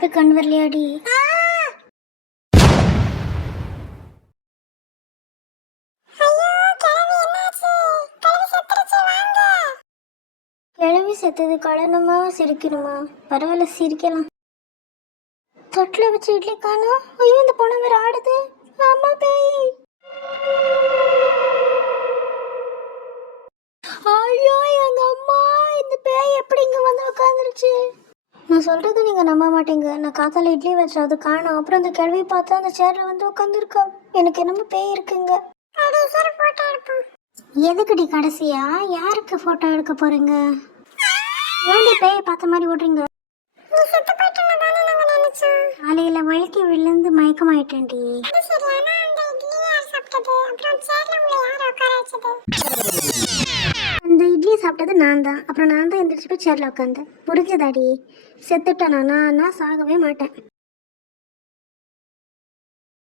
பாப்பி கண் வரலையாடி? கிளவி செத்தது கலனுமா சிரிக்கணுமா? பரவாயில்ல, சிரிக்கலாம். தொட்டில் வச்சு இட்லி காணும். ஐயோ, இந்த பொண்ணு வேற ஆடுது. அம்மா பேய். ஐயோ எங்க அம்மா, இந்த பேய் எப்படி இங்க வந்து உட்காந்துருச்சு? நான் சொல்றது நீங்க நம்ப மாட்டீங்க. நான் காத்தால இட்லி வச்சேன், அது காணும். அப்புறம் அந்த கிழவி பார்த்தா அந்த சேர்ல வந்து உட்காந்துருக்கா. எனக்கு என்னமோ பேய் இருக்குங்க. எதுக்குடி கடைசியா யாருக்கு போட்டோ எடுக்க போறீங்க? ஏன்டி பேயை பார்த்த மாதிரி ஓடுறீங்க? காலையில வழுக்கி விழுந்து மயக்கமாயிட்டேன்டி. அந்த இட்லி சாப்பிட்டது நான் தான். அப்புறம் நான் தான் எந்திரிச்சு போய் சேர்ல உட்காந்தேன். புரிஞ்சதாடி? செத்துட்டேனா? நான் சாகவே மாட்டேன்.